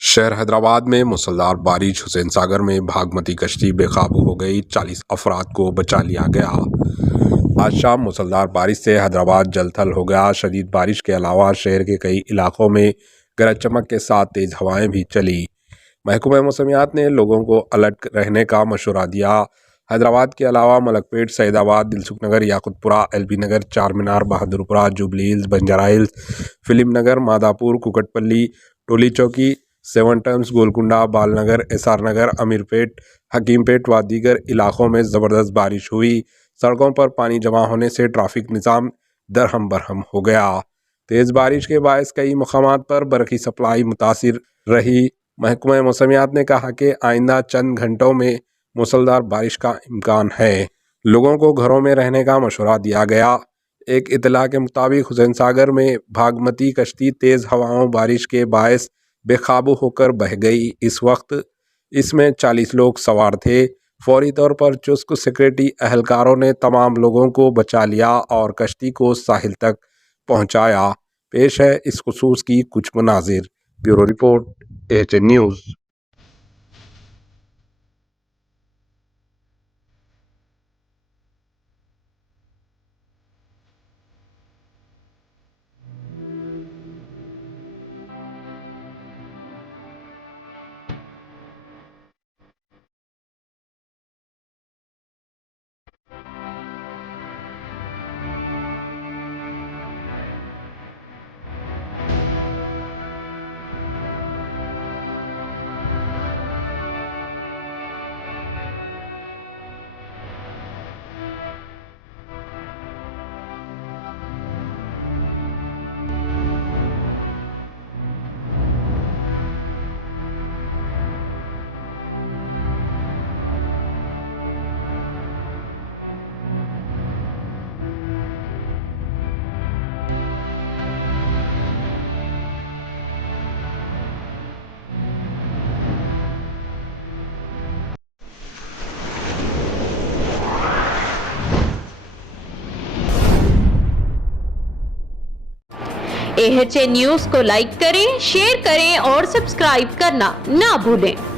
शहर हैदराबाद में मूसलाधार बारिश, हुसैन सागर में भागमती कश्ती बेकाबू हो गई, 40 अफराद को बचा लिया गया। आज शाम मूसलाधार बारिश से हैदराबाद जलथल हो गया। शदीद बारिश के अलावा शहर के कई इलाकों में गरज चमक के साथ तेज हवाएं भी चली। महकमा मौसमियात ने लोगों को अलर्ट रहने का मशवरा दिया। हैदराबाद के अलावा Malakpet, Saidabad, Dilsukhnagar, Yakutpura, L B Nagar, Charminar, Bahadurpura, Jubilee Hills, Banjara Hills, Film Nagar, Madhapur, Kukatpally, Toli Chowki, seven tombs, Golconda, Balanagar, S R Nagar, Ameerpet, Hakimpet व दीगर इलाकों में ज़बरदस्त बारिश हुई। सड़कों पर पानी जमा होने से ट्रैफिक निज़ाम दरहम बरहम हो गया। तेज़ बारिश के बायस कई मकामात पर बरक़ी सप्लाई मुतासिर रही। महकमा मौसमियात ने कहा कि आइंदा चंद घंटों में मूसलाधार बारिश का इम्कान है। लोगों को घरों में रहने का मशवरा दिया गया। एक इतला के मुताबिक हुसैन सागर में भागमती कश्ती तेज़ हवाओं बारिश के बायस बेकाबू होकर बह गई। इस वक्त इसमें 40 लोग सवार थे। फौरी तौर पर चुस्त सिक्योरिटी अहलकारों ने तमाम लोगों को बचा लिया और कश्ती को साहिल तक पहुंचाया। पेश है इस खुसूस की कुछ मनाजिर। Bureau report, AHN news. AHN news को लाइक करें, शेयर करें और सब्सक्राइब करना ना भूलें।